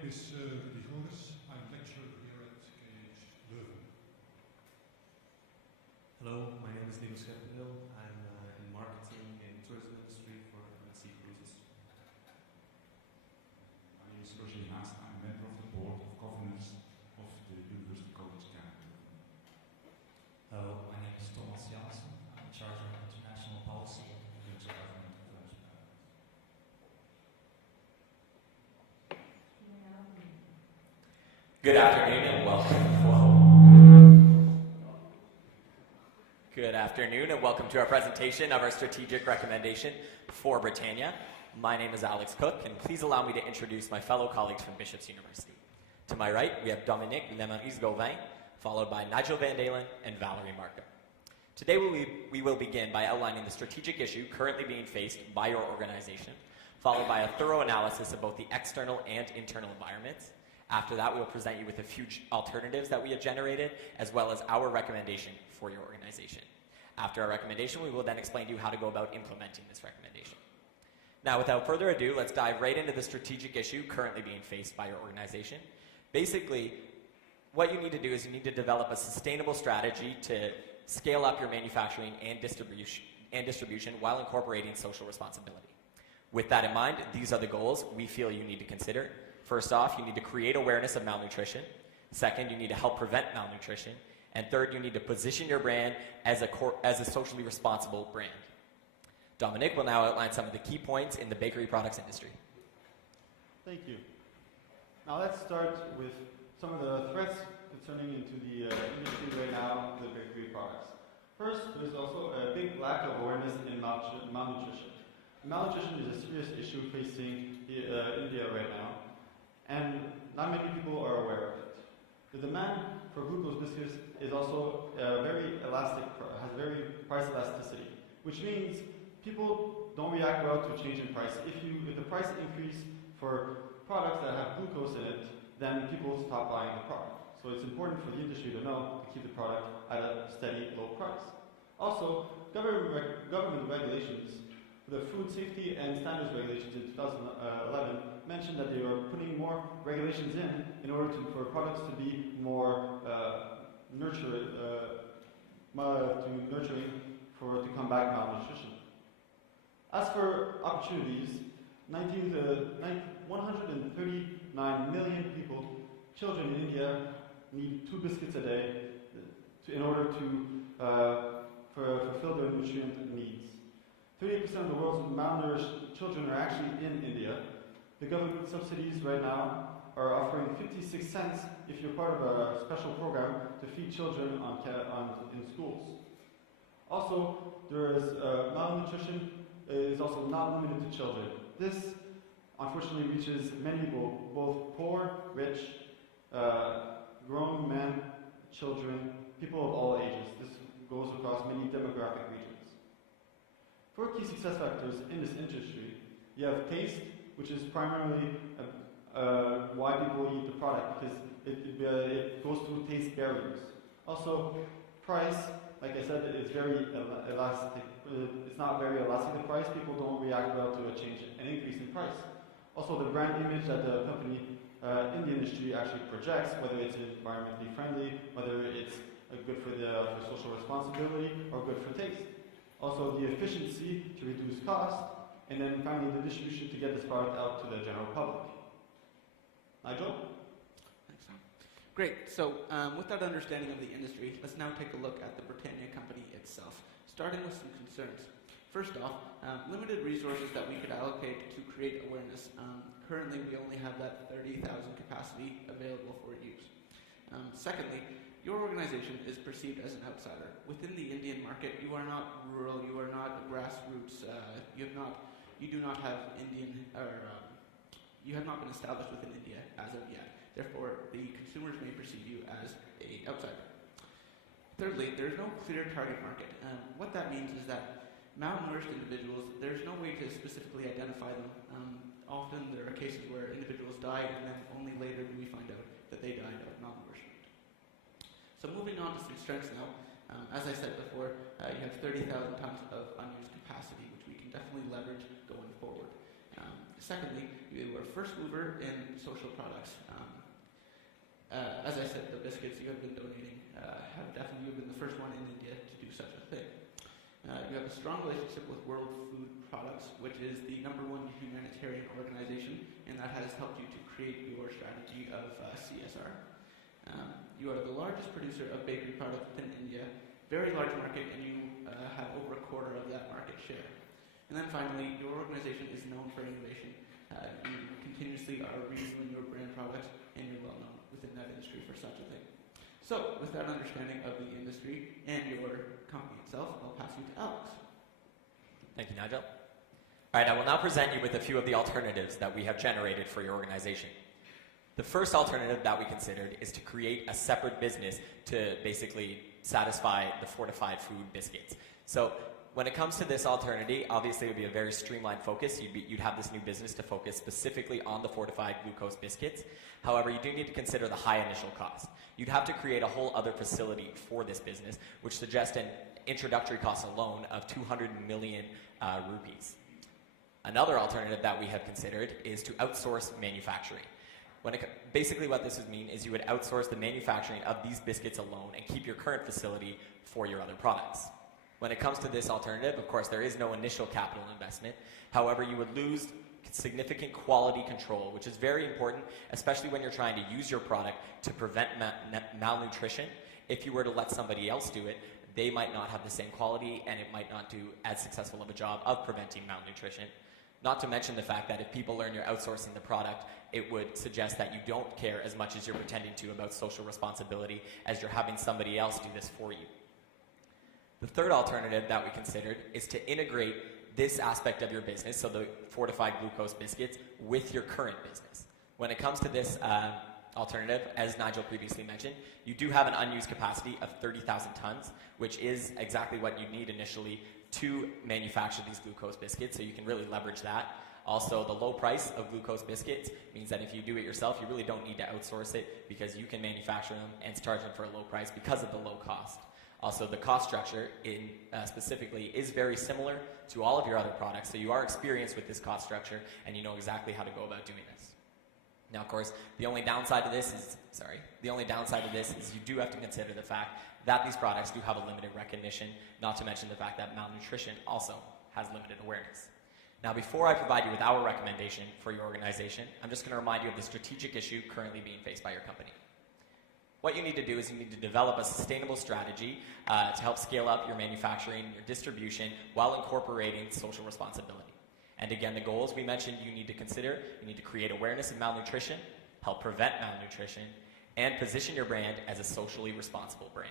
name is I'm lecturer here at Leuven. Hello, my name is I'm in marketing and tourism industry for MSC Cruises. My name is Roger Haast. I'm member of the board of governance of the University College Campus. Hello, my name is Thomas Janssen. I'm in charge of international policy at the University Government of Belgium. Good afternoon and welcome. Good afternoon and welcome to our presentation of our strategic recommendation for Britannia. My name is Alex Cook, and please allow me to introduce my fellow colleagues from Bishop's University. To my right, we have Dominique Leuven, followed by Nigel Van Dalen and Valerie Marco. Today we will begin by outlining the strategic issue currently being faced by your organization, followed by a thorough analysis of both the external and internal environments. After that, we will present you with a few alternatives that we have generated, as well as our recommendation for your organization. After our recommendation, we will then explain to you how to go about implementing this recommendation. Now, without further ado, let's dive right into the strategic issue currently being faced by your organization. Basically, what you need to do is you need to develop a sustainable strategy to scale up your manufacturing and distribution while incorporating social responsibility. With that in mind, these are the goals we feel you need to consider. First off, you need to create awareness of malnutrition. Second, you need to help prevent malnutrition. And third, you need to position your brand as a socially responsible brand. Dominic will now outline some of the key points in the bakery products industry. Thank you. Now let's start with some of the threats concerning into the industry right now, the bakery products. First, there's also a big lack of awareness in malnutrition. Malnutrition is a serious issue facing India right now, and not many people are aware of it. The demand for glucose biscuits is also very elastic, has very price elasticity, which means people don't react well to change in price. If the price increase for products that have glucose in it, then people stop buying the product. So it's important for the industry to know to keep the product at a steady, low price. Also, government regulations, the food safety and standards regulations in 2011 mentioned that they were putting more regulations in order for products to be more nurturing to combat malnutrition. As for opportunities, 139 million people, children in India, need 2 biscuits a day in order to fulfill their nutrient needs. 38% of the world's malnourished children are actually in India. The government subsidies right now are offering 56 cents if you're part of a special program to feed children in schools. Also, there is malnutrition is also not limited to children. This unfortunately reaches many people, both poor, rich, grown men, children, people of all ages. This goes across many demographic regions. 4 key success factors in this industry. You have taste, which is primarily why people eat the product, because it goes through taste barriers. Also, price, like I said, is very elastic. It's not very elastic, the price. People don't react well to an increase in price. Also, the brand image that the company in the industry actually projects, whether it's environmentally friendly, whether it's good for social responsibility, or good for taste. Also, the efficiency to reduce cost, and then finally the distribution to get this product out to the general public. Nigel? Thanks, Tom. Great. So with that understanding of the industry, let's now take a look at the Britannia Company itself, starting with some concerns. First off, limited resources that we could allocate to create awareness. Currently, we only have that 30,000 capacity available for use. Secondly, your organization is perceived as an outsider. Within the Indian market, you are not rural, you are not grassroots, you do not have you have not been established within India as of yet. Therefore, the consumers may perceive you as an outsider. Thirdly, there is no clear target market. What that means is that malnourished individuals, there's no way to specifically identify them. Often there are cases where individuals die and then only later do we find out that they died of malnourishment. So moving on to some strengths now. As I said before, you have 30,000 tons of unused capacity, which we can definitely leverage going forward. Secondly, you were a first mover in social products. As I said, the biscuits you have been donating have definitely been the first one in India to do such a thing. You have a strong relationship with World Food Products, which is the #1 humanitarian organization, and that has helped you to create your strategy of CSR. You are the largest producer of bakery products within India, very large market, and you have over a quarter of that market share. And then finally, your organization is known for innovation. You continuously are renewing your brand products, and you're well known within that industry for such a thing. So, with that understanding of the industry and your company itself, I'll pass you to Alex. Thank you, Nigel. All right, I will now present you with a few of the alternatives that we have generated for your organization. The first alternative that we considered is to create a separate business to basically satisfy the fortified food biscuits. So when it comes to this alternative, obviously it would be a very streamlined focus. You'd have this new business to focus specifically on the fortified glucose biscuits. However, you do need to consider the high initial cost. You'd have to create a whole other facility for this business, which suggests an introductory cost alone of 200 million rupees. Another alternative that we have considered is to outsource manufacturing. Basically what this would mean is you would outsource the manufacturing of these biscuits alone and keep your current facility for your other products. When it comes to this alternative, of course, there is no initial capital investment. However, you would lose significant quality control, which is very important, especially when you're trying to use your product to prevent malnutrition. If you were to let somebody else do it, they might not have the same quality and it might not do as successful of a job of preventing malnutrition. Not to mention the fact that if people learn you're outsourcing the product, it would suggest that you don't care as much as you're pretending to about social responsibility as you're having somebody else do this for you. The third alternative that we considered is to integrate this aspect of your business, so the fortified glucose biscuits, with your current business. When it comes to this alternative, as Nigel previously mentioned, you do have an unused capacity of 30,000 tons, which is exactly what you need initially to manufacture these glucose biscuits, so you can really leverage that. Also, the low price of glucose biscuits means that if you do it yourself, you really don't need to outsource it because you can manufacture them and charge them for a low price because of the low cost. Also, the cost structure specifically is very similar to all of your other products, so you are experienced with this cost structure and you know exactly how to go about doing this. Now, of course, the only downside to this is you do have to consider the fact that these products do have a limited recognition, not to mention the fact that malnutrition also has limited awareness. Now, before I provide you with our recommendation for your organization, I'm just going to remind you of the strategic issue currently being faced by your company. What you need to do is you need to develop a sustainable strategy to help scale up your manufacturing, your distribution, while incorporating social responsibility. And again, the goals we mentioned you need to consider: you need to create awareness of malnutrition, help prevent malnutrition, and position your brand as a socially responsible brand.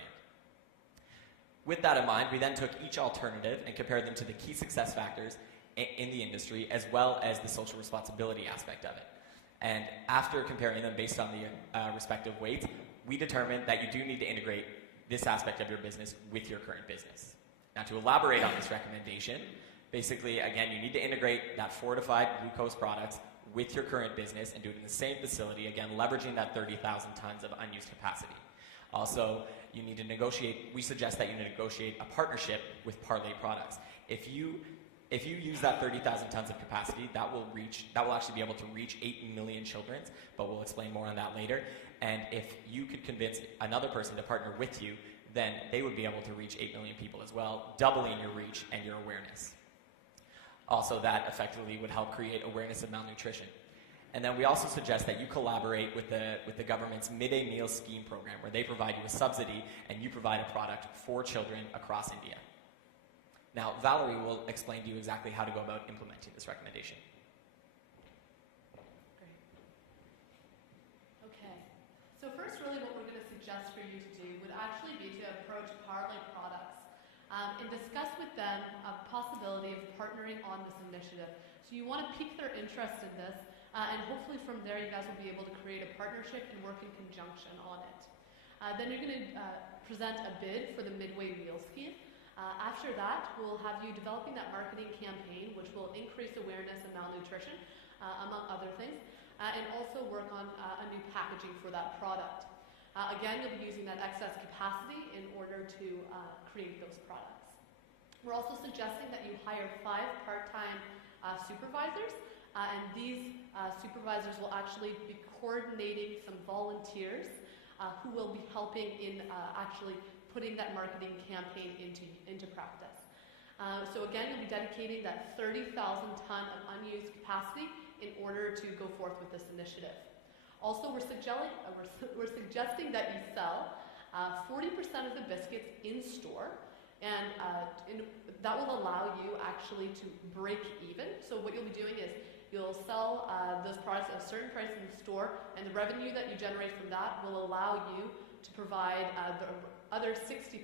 With that in mind, we then took each alternative and compared them to the key success factors in the industry, as well as the social responsibility aspect of it. And after comparing them based on the respective weights, we determined that you do need to integrate this aspect of your business with your current business. Now, to elaborate on this recommendation, basically, again, you need to integrate that fortified glucose products with your current business and do it in the same facility, again, leveraging that 30,000 tons of unused capacity. Also, you need to negotiate, we suggest that you negotiate a partnership with Parlay Products. If you use that 30,000 tons of capacity, that will actually be able to reach 8 million children, but we'll explain more on that later. And if you could convince another person to partner with you, then they would be able to reach 8 million people as well, doubling your reach and your awareness. Also, that effectively would help create awareness of malnutrition. And then we also suggest that you collaborate with the government's midday meal scheme program, where they provide you a subsidy and you provide a product for children across India. Now, Valerie will explain to you exactly how to go about implementing this recommendation. Great. Okay. So first, really what we're going to suggest for you to do would actually be to approach Parlay Products and discuss with them a possibility of partnering on this initiative. So you want to pique their interest in this, and hopefully from there you guys will be able to create a partnership and work in conjunction on it. Then you're going to present a bid for the midway meal scheme. After that, we'll have you developing that marketing campaign, which will increase awareness of malnutrition, among other things, and also work on a new packaging for that product. Again, you'll be using that excess capacity in order to create those products. We're also suggesting that you hire 5 part-time supervisors and these supervisors will actually be coordinating some volunteers who will be helping in actually putting that marketing campaign into practice. So again, you'll be dedicating that 30,000 ton of unused capacity in order to go forth with this initiative. Also, we're suggesting that you sell 40% of the biscuits in store, and that will allow you actually to break even. So what you'll be doing is you'll sell those products at a certain price in the store, and the revenue that you generate from that will allow you to provide the other 60%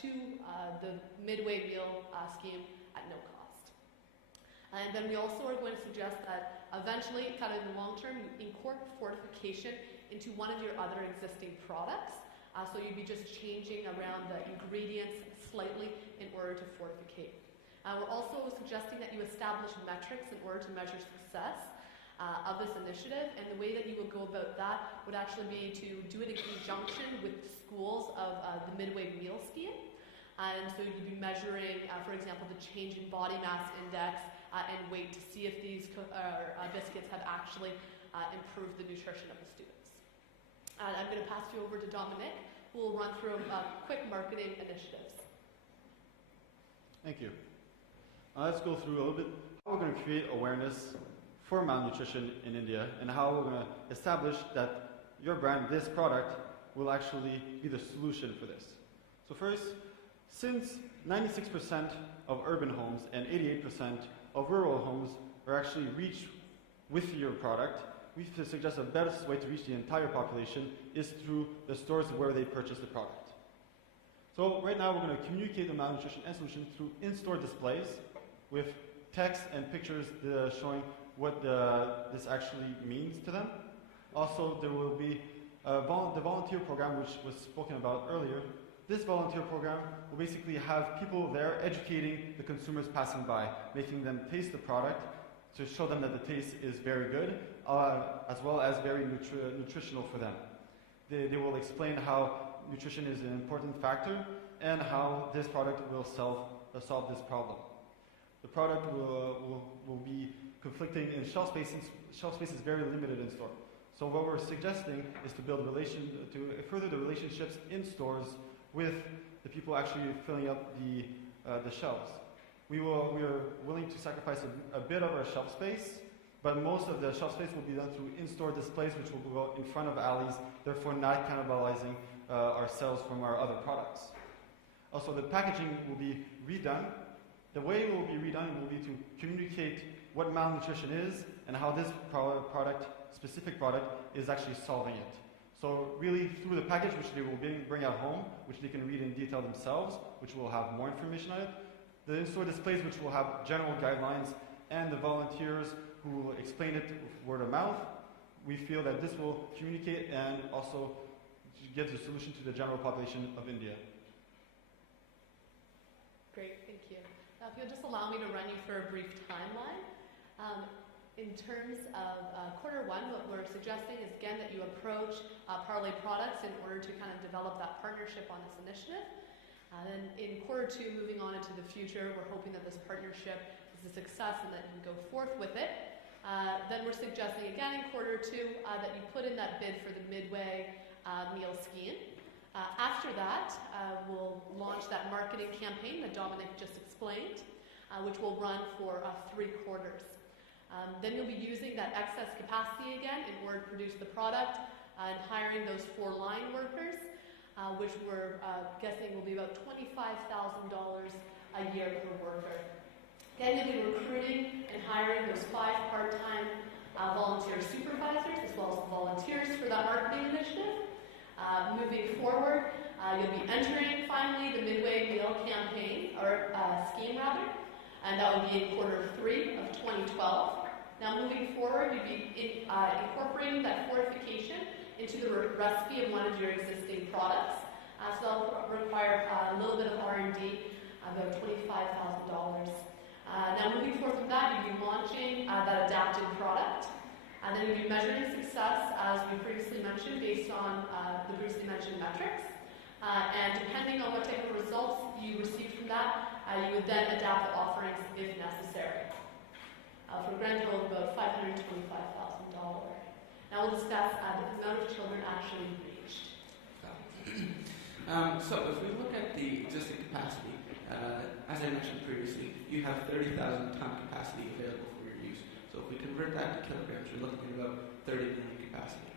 to the midway meal scheme at no cost. And then we also are going to suggest that eventually, kind of in the long term, you incorporate fortification into one of your other existing products. So you'd be just changing around the ingredients slightly in order to fortificate. We're also suggesting that you establish metrics in order to measure success of this initiative, and the way that you will go about that would actually be to do it in conjunction with schools of the midway meal scheme. And so you'd be measuring, for example, the change in body mass index and weight to see if these biscuits have actually improved the nutrition of the students. And I'm going to pass you over to Dominic, who will run through quick marketing initiatives. Thank you. Let's go through a little bit how we're going to create awareness for malnutrition in India and how we're going to establish that your brand, this product, will actually be the solution for this. So first, since 96% of urban homes and 88% of rural homes are actually reached with your product, we suggest the best way to reach the entire population is through the stores where they purchase the product. So right now we're going to communicate the malnutrition and solution through in-store displays with text and pictures showing what this actually means to them. Also, there will be the volunteer program, which was spoken about earlier. This volunteer program will basically have people there educating the consumers passing by, making them taste the product to show them that the taste is very good, as well as very nutritional for them. They will explain how nutrition is an important factor and how this product will solve this problem. The product will be conflicting in shelf space. Shelf space is very limited in store. So what we're suggesting is to build to further the relationships in stores with the people actually filling up the shelves. We are willing to sacrifice a bit of our shelf space, but most of the shelf space will be done through in-store displays, which will go in front of alleys, therefore not cannibalizing our sales from our other products. Also, the packaging will be redone. The way it will be redone will be to communicate what malnutrition is and how this specific product is actually solving it. So really through the package, which they will bring at home, which they can read in detail themselves, which will have more information on it, the in-store displays, which will have general guidelines, and the volunteers who will explain it word of mouth, we feel that this will communicate and also give the solution to the general population of India. Great, thank you. Now, if you'll just allow me to run you through a brief timeline. In terms of quarter one, what we're suggesting is, again, that you approach Parley Products in order to kind of develop that partnership on this initiative. Then in quarter two, moving on into the future, we're hoping that this partnership is a success and that you can go forth with it. Then we're suggesting, again, in quarter two, that you put in that bid for the midway meal scheme. After that, we'll launch that marketing campaign that Dominic just explained, which will run for 3 quarters. Then you'll be using that excess capacity again in order to produce the product and hiring those 4 line workers, which we're guessing will be about $25,000 a year per worker. Again, you'll be recruiting and hiring those 5 part-time volunteer supervisors as well as volunteers for that marketing initiative. Moving forward, you'll be entering finally the midway meal campaign, or scheme rather, and that would be in quarter 3 of 2012. Now moving forward, you'd be incorporating that fortification into the recipe of one of your existing products. So that'll require a little bit of R&D, about $25,000. Now moving forward from that, you'd be launching that adapted product. And then you'd be measuring success, as we previously mentioned, based on the previously mentioned metrics. And depending on what type of results you receive from that, you would then adapt the offerings if necessary. for a grand total of about $525,000. Now we'll discuss the amount of children actually reached. So if we look at the existing capacity, as I mentioned previously, you have 30,000 ton capacity available for your use. So if we convert that to kilograms, you're looking at about 30 million capacity.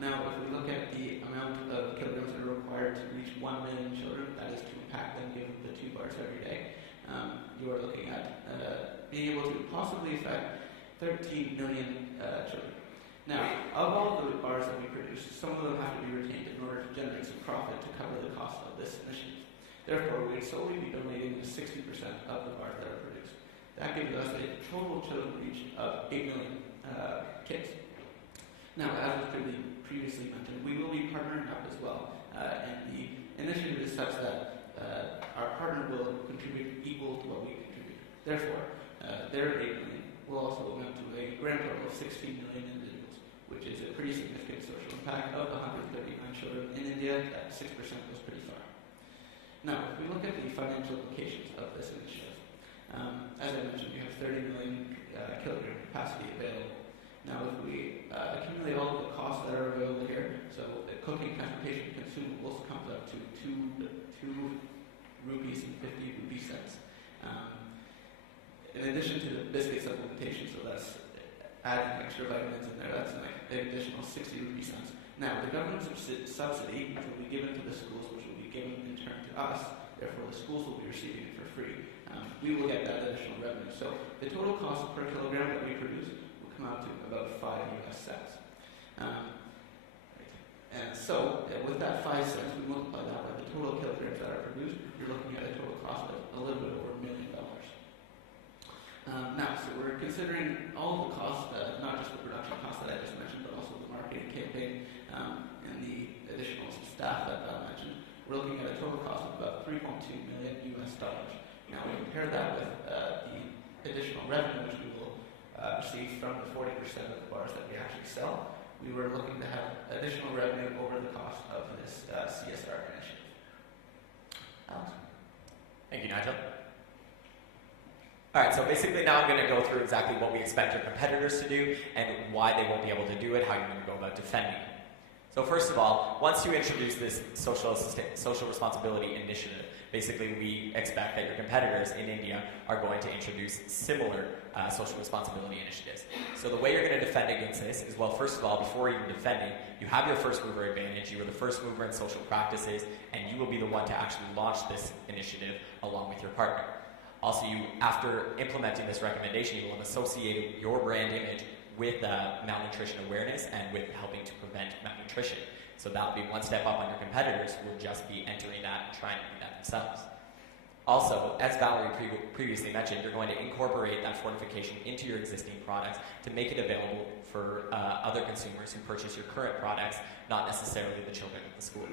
Now, if we look at the amount of kilograms that are required to reach 1 million children, that is to pack them, give them the 2 bars every day, you are looking at being able to possibly affect 13 million children. Now, of all the bars that we produce, some of them have to be retained in order to generate some profit to cover the cost of this initiative. Therefore, we would solely be donating 60% of the bars that are produced. That gives us a total children reach of 8 million kids. Now, as was previously mentioned, we will be partnering up as well, and the initiative is such that our partner will contribute equal to what we contribute. Therefore, their 8 million will also amount to a grand total of 16 million individuals, which is a pretty significant social impact of 139 children in India. That 6% goes pretty far. Now, if we look at the financial implications of this initiative, as I mentioned, you have 30 million kilogram capacity available. Now, if we accumulate all of the costs that are available here, so cooking, transportation, consumables comes up to 2 rupees and 50 rupee cents. In addition to the biscuit supplementation, so that's adding extra vitamins in there, that's like an additional 60 rupee cents. Now, the government subsidy, which will be given to the schools, which will be given in turn to us, therefore the schools will be receiving it for free. We will get that additional revenue. So the total cost per kilogram that we produce will come out to about 5 US cents. And so, with that 5 cents, we multiply that by the total kilograms that are produced, you're looking at a total cost of a little bit over $1 million. Now, so we're considering all of the costs, not just the production costs that I just mentioned, but also the marketing campaign and the additional staff that I mentioned. We're looking at a total cost of about $3.2 million US. Now, we compare that with the additional revenue which we will receive from the 40% of the bars that we actually sell. We were looking to have additional revenue over the cost of this CSR initiative. Alex? Thank you, Nigel. All right, so basically now I'm going to go through exactly what we expect your competitors to do and why they won't be able to do it, how you're going to go about defending it. So first of all, once you introduce this social responsibility initiative, basically we expect that your competitors in India are going to introduce similar social responsibility initiatives. So the way you're going to defend against this is, well, first of all, before even defending, you have your first mover advantage, you were the first mover in social practices, and you will be the one to actually launch this initiative along with your partner. Also, after implementing this recommendation, you will have associated your brand image with malnutrition awareness and with helping to prevent malnutrition. So that will be one step up on your competitors who will just be entering that and trying to do that themselves. Also, as Valerie previously mentioned, you're going to incorporate that fortification into your existing products to make it available for other consumers who purchase your current products, not necessarily the children at the school.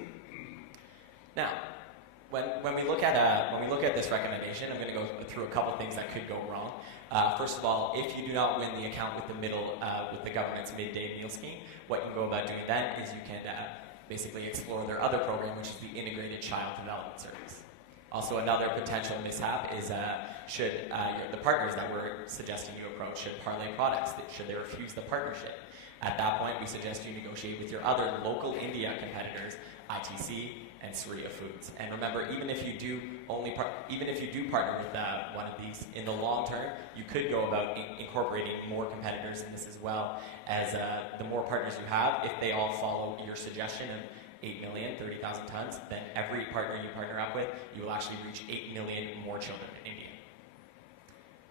Now, when we look at this recommendation, I'm going to go through a couple things that could go wrong. First of all, if you do not win the account with the government's midday meal scheme, what you can go about doing then is you can basically explore their other program, which is the Integrated Child Development Service. Also, another potential mishap is should the partners that we're suggesting you approach should parlay products, should they refuse the partnership. At that point, we suggest you negotiate with your other local India competitors, ITC and Surya Foods. And remember, even if you do partner with one of these, in the long term, you could go about incorporating more competitors in this as well, as the more partners you have, if they all follow your suggestion of 8 million, 30,000 tons, then every partner you partner up with, you will actually reach 8 million more children in India.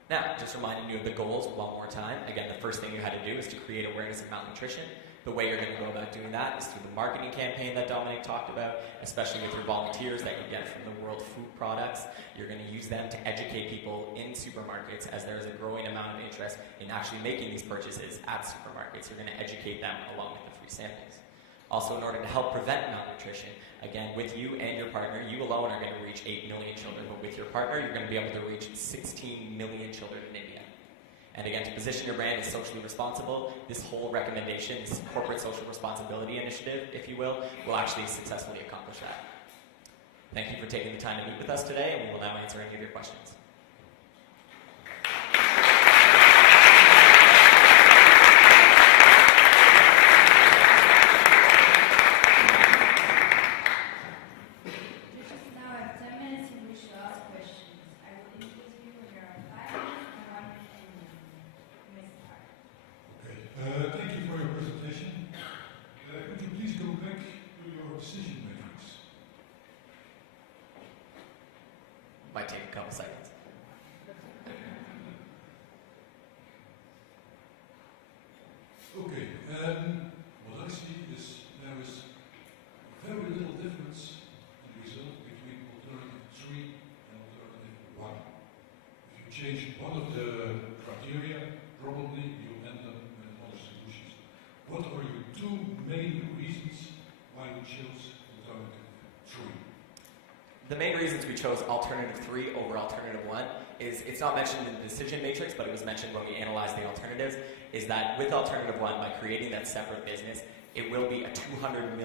Now, just reminding you of the goals one more time. Again, the first thing you had to do is to create awareness of malnutrition. The way you're going to go about doing that is through the marketing campaign that Dominic talked about, especially with your volunteers that you get from the World Food Products. You're going to use them to educate people in supermarkets, as there is a growing amount of interest in actually making these purchases at supermarkets. You're going to educate them along with the free samples. Also, in order to help prevent malnutrition, again, with you and your partner, you alone are going to reach 8 million children, but with your partner, you're going to be able to reach 16 million children in India. And again, to position your brand as socially responsible, this whole recommendation, this corporate social responsibility initiative, if you will actually successfully accomplish that. Thank you for taking the time to meet with us today, and we will now answer any of your questions. might take a couple seconds. Okay, what I see is there is very little difference in the result between alternative 3 and alternative 1. If you change one of the criteria, probably you end up with other solutions. What are your two main reasons why you chose alternative 3? The main reasons we chose alternative 3 over alternative 1 is, it's not mentioned in the decision matrix, but it was mentioned when we analyzed the alternatives, is that with alternative 1, by creating that separate business, it will be a 200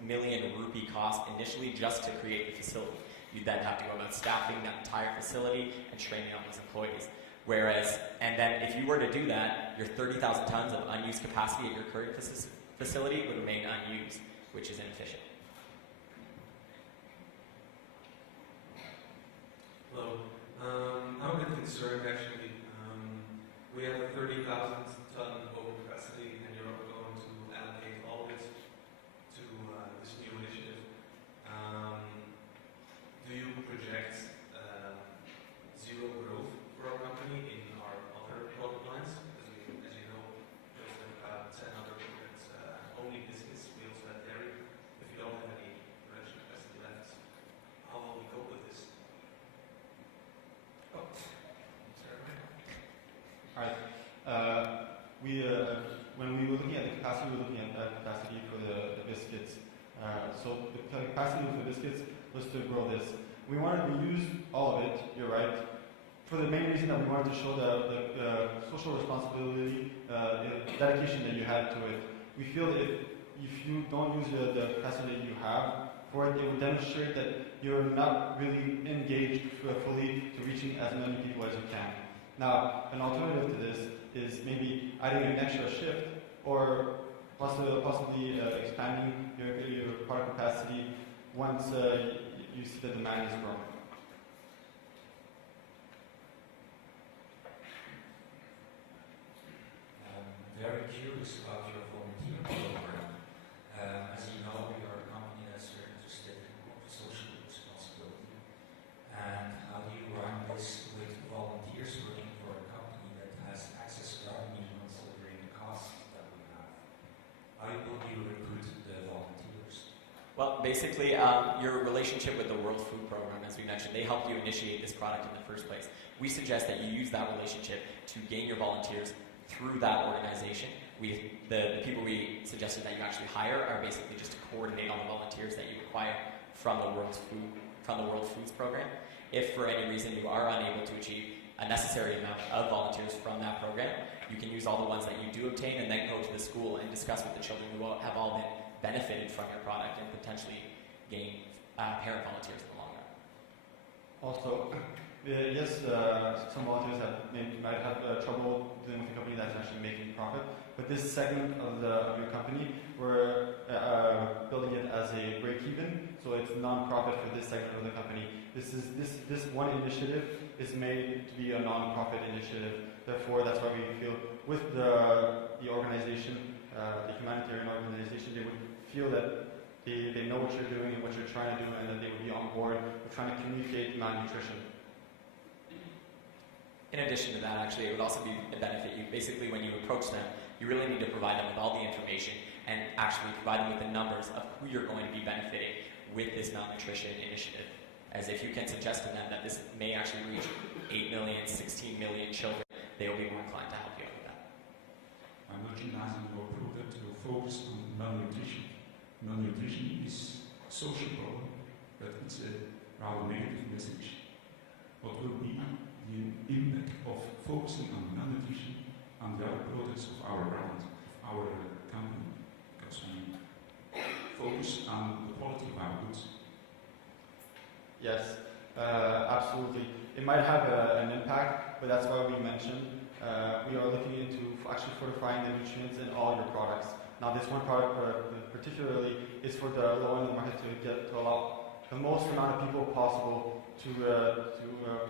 million rupee cost initially just to create the facility. You then have to go about staffing that entire facility and training all those employees. Whereas, and then if you were to do that, your 30,000 tons of unused capacity at your current facility would remain unused, which is inefficient. Hello. I'm a bit concerned actually. We have a 30,000 ton overcapacity and you're going to allocate all of it to this new initiative. Do you project zero growth for our company in our other product lines? Because as you know, we also have 10 other products, only biscuits, we also have dairy. If you don't have any production capacity left, how will we cope with this? Oh, sorry. Alright. When we were looking at the capacity, we were looking at capacity for the biscuits. So the capacity for the biscuits was to grow this. We wanted to use all of it, you're right, for the main reason that we wanted to show the social responsibility, the dedication that you had to it. We feel that if you don't use the capacity that you have for it, it will demonstrate that you're not really engaged fully to reaching as many people as you can. Now, an alternative to this is maybe adding an extra shift or possibly expanding your product capacity once you see the demand is growing. Very curious about your volunteer program. As you know, we are a company that's very interested in corporate social responsibility. And how do you run this with volunteers working for a company that has access to revenue considering the costs that we have? How will you recruit the volunteers? Well, basically, your relationship with the World Food Program, as we mentioned, they helped you initiate this product in the first place. We suggest that you use that relationship to gain your volunteers through that organization. The people we suggested that you actually hire are basically just to coordinate all the volunteers that you acquire from the World Foods Program. If for any reason you are unable to achieve a necessary amount of volunteers from that program, you can use all the ones that you do obtain and then go to the school and discuss with the children who have all been benefited from your product and potentially gain parent volunteers in the long run. Also, yes, some volunteers might have trouble dealing with a company that's actually making profit, but this segment of your company, we're building it as a break-even, so it's non-profit for this segment of the company. This one initiative is made to be a non-profit initiative. Therefore, that's why we feel with the organization, the humanitarian organization, they would feel that they know what you're doing and what you're trying to do, and that they would be on board with trying to communicate malnutrition. In addition to that, actually, it would also be a benefit you. Basically, when you approach them, you really need to provide them with all the information and actually provide them with the numbers of who you're going to be benefiting with this malnutrition initiative. As if you can suggest to them that this may actually reach 8 million, 16 million children, they will be more inclined to help you out with that. By merchandising your product to focus on malnutrition. Malnutrition is a social problem, but it's a rather negative message. What will be the impact of focusing on malnutrition on the other products of our brand, of our company? Because we focus on the quality of our goods. Yes, absolutely. It might have an impact, but that's why we mentioned we are looking into actually fortifying the nutrients in all your products. Now, this one product particularly is for the low end of the market to allow the most amount of people possible to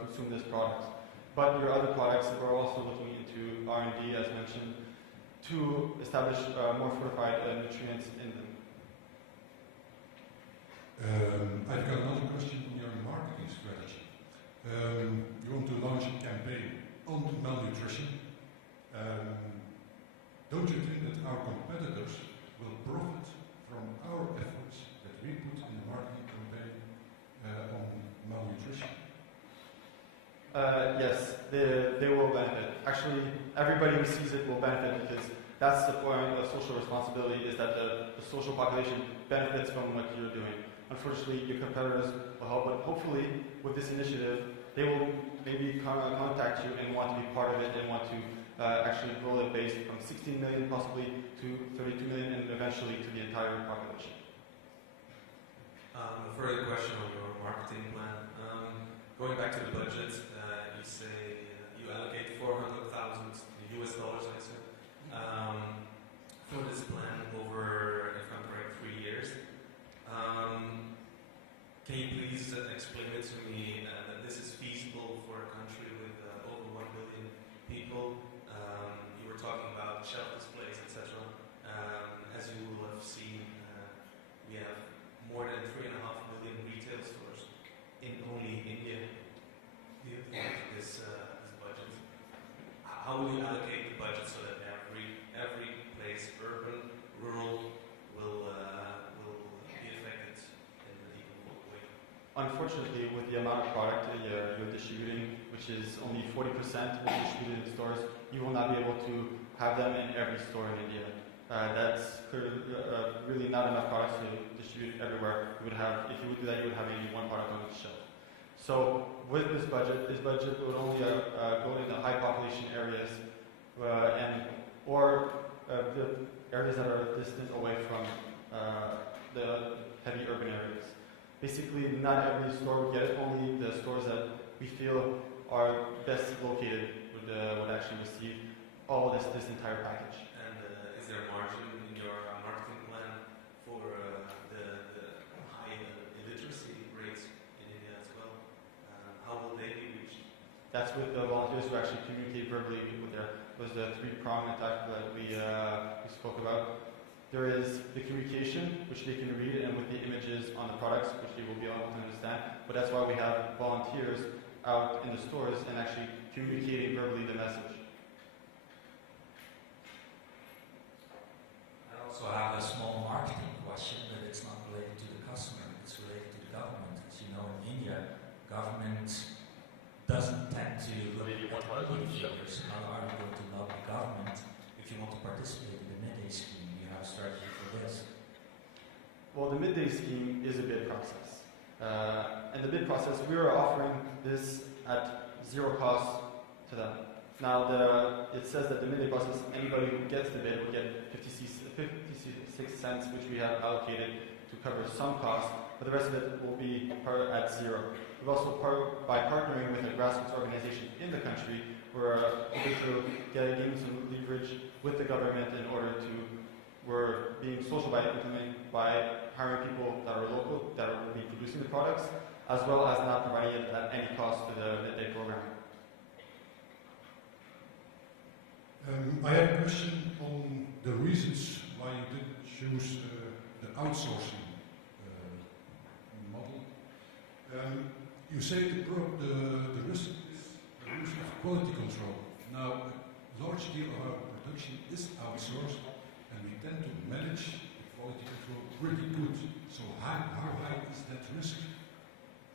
consume this product. But your other products, we're also looking into R&D, as mentioned, to establish more fortified nutrients in them. I've got another question on your marketing strategy. our competitors will profit from our efforts that we put in the marketing campaign on malnutrition? Yes, they will benefit. Actually, everybody who sees it will benefit because that's the point of social responsibility, is that the social population benefits from what you're doing. Unfortunately, your competitors will help, but hopefully, with this initiative, they will maybe contact you and want to be part of it and want to actually grow the base from 16 million possibly to 32 million and eventually to the entire population. A further question on your marketing plan. Going back to the budget, you say you allocate $400,000 US, I assume, for this plan over, if I'm correct, 3 years. Can you please explain it to me that this is feasible for a country with over 1 billion people? You were talking about shelf displays, etc. As you will have seen, we have more than 3.5 million retail stores in only India. Do you think this budget? How will you allocate the budget so that every place, urban, rural, will be affected in an equal way? Unfortunately, with the amount of product you're distributing, which is only 40% distributed in stores, you will not be able to have them in every store in India. That's really not enough products to distribute everywhere. You would have, if you would do that, you would have maybe one product on each shelf. So with this budget would only go into high population areas or the areas that are distant away from the heavy urban areas. Basically, not every store would get it. Only the stores that we feel are best located would actually receive all this entire package. And is there a margin in your marketing plan for the high illiteracy rates in India as well? How will they be reached? That's with the volunteers who actually communicate verbally with was the three-pronged attack that we spoke about. There is the communication, which they can read, and with the images on the products, which they will be able to understand. But that's why we have volunteers out in the stores and actually communicating verbally the message. I also have a small marketing question, but it's not related to the customer, it's related to the government. As you know, in India, government doesn't tend to look at lobby figures. How are you going to lobby government if you want to participate in the midday scheme? You have a strategy for this. Well, the midday scheme is a bid process. And the bid process, we are offering this at zero cost to them. Now, it says that the midday process, anybody who gets the bid will get 56 cents, which we have allocated to cover some costs, but the rest of it will be at zero. We've also, by partnering with a grassroots organization in the country, we're able to gain some leverage with the government in order to, we're being social by hiring people that are local, that will be producing the products, as well as not providing it at any cost to the midday program. I have a question on the reasons why you didn't choose the outsourcing model. You say the risk is the risk of quality control. Now, a large deal of our production is outsourced, and we tend to manage the quality control pretty good. So how high is that risk?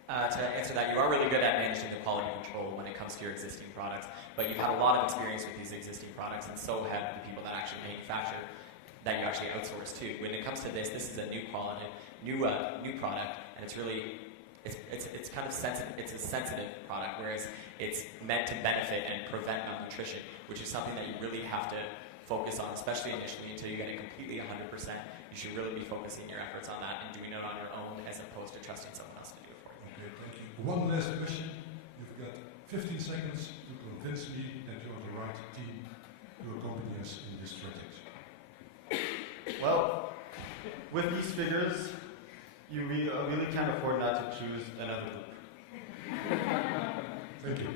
To answer that, you are really good at managing the quality control when it comes to your existing products, but you've had a lot of experience with these existing products, and so have the people that actually manufacture, that you actually outsource to. When it comes to this is a new quality, new product, and it's really, it's kind of sensitive. It's a sensitive product, whereas it's meant to benefit and prevent malnutrition, which is something that you really have to focus on, especially initially until you get it completely 100%. You should really be focusing your efforts on that and doing it on your own as opposed to trusting someone else to do it for you. Okay, thank you. One last question. You've got 15 seconds to convince me that you are the right team to accompany us in this project. Well, with these figures, you really can't afford not to choose another group. Thank you.